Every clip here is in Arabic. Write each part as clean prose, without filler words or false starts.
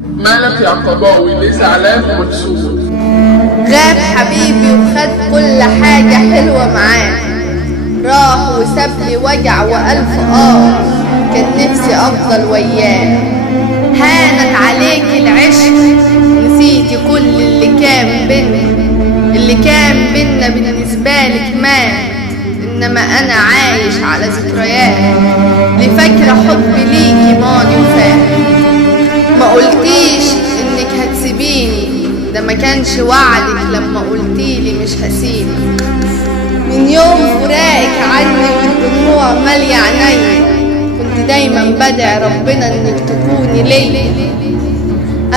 مالك يا قضاوي؟ ليه زعلان ومكسور؟ غاب حبيبي وخد كل حاجة حلوة معاه، راح وسابلي وجع وألف كان نفسي أفضل وياه. هانت عليك العشق، نسيتي كل اللي كان بينا بالنسبة لك مات، إنما أنا عايش على ذكريات، لفاكرة حبي ليكي ماضي وفات. ما قلتيش إنك هتسيبيني، ده ما كانش وعدك لما قلتيلي مش هسيبك. من يوم فراقك عني والدموع مالية عينيا، كنت دايما بدعي ربنا إنك تكوني ليا.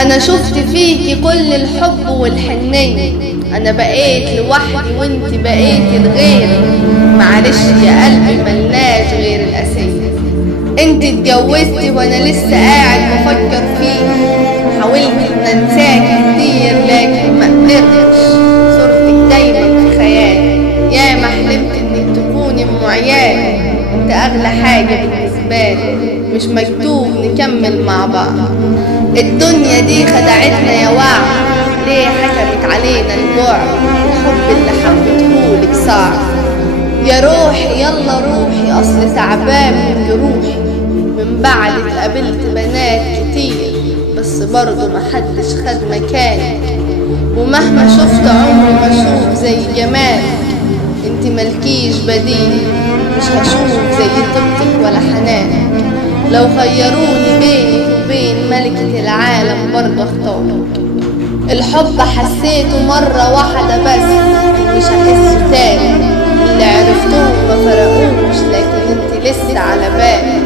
أنا شفت فيكي كل الحب والحنية، أنا بقيت لوحدي وإنت بقيتي لغيري، معلش يا قلبي ملناش غير الأسية. إنت اتجوزتي وأنا لسه قاعد بفكر فيك، حاولت إن أنساكي كتير لكن مقدرتش، صورتك دايما في خيالي، يا ما حلمت إنك تكوني أم عيالي. إنت أغلى حاجة بالنسبة لي، مش مكتوب نكمل مع بعض. الدنيا دي خدعتنا يا وعد، ليه حكمت علينا البعد؟ الحب اللي حبيتهولك صعب. يا روحي يلا روحي، أصل تعبان من جروحي، من بعد اتقابلت بنات كتير بس برضه محدش خد مكانك، ومهما شفت عمري ما اشوف زي جمالك. انت ملكيش بديل، مش هشوف زي طيبتك ولا حنانك. لو خيروني بينك وبين ملكة العالم برضه اختارك. الحب حسيته مرة واحدة بس، مش هحسه تاني. اللي عرفتهم ما فرقوش، لكن انت لسه على بالي.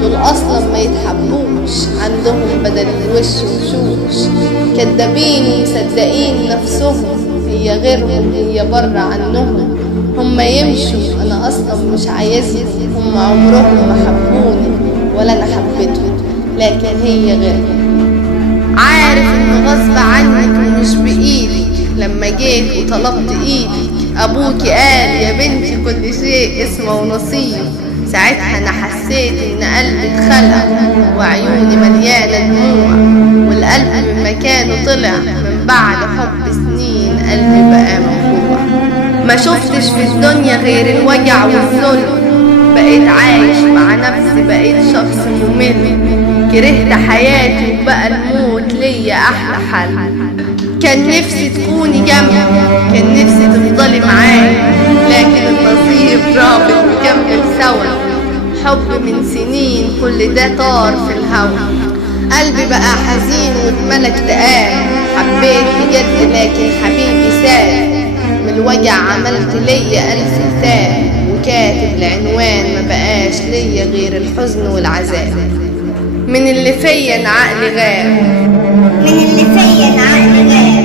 دول اصلا ما يتحبوش، عندهم بدل الوش وشوش، كدابين ومصدقين نفسهم، هي غيرهم هي بره عنهم. هم يمشوا انا اصلا مش عايزهم، هم عمرهم ما حبوني ولا انا حبيتهم، لكن هي غيرهم. عارف ان غصب عنك ومش بايدك، لما جيت وطلبت ايدك ابوكي قال يا بنتي كل شيء اسمه ونصيب. ساعتها انا حسيت ان قلبي اتخلع وعيوني مليانه دموع، والقلب من مكانه طلع. من بعد حب سنين قلبي بقى موجوع. ما شفتش في الدنيا غير الوجع والظلم، بقيت عايش مع نفسي، بقيت شخص ممل. كرهت حياتي وبقى الموت ليا احلى حل. كان نفسي تكوني جنبي، كان نفسي تفضلي معايا، لكن النصيب رابط نكمل سوا. حب من سنين كل ده طار في الهوا، قلبي بقى حزين واتملى اكتئاب. حبيت بجد لكن حبيبي ساب، من الوجع عملت ليا ألف كتاب، وكاتب العنوان ما بقاش ليا غير الحزن والعذاب. من اللي فيا عقلي غاب، من اللي فيا عقلي غاب.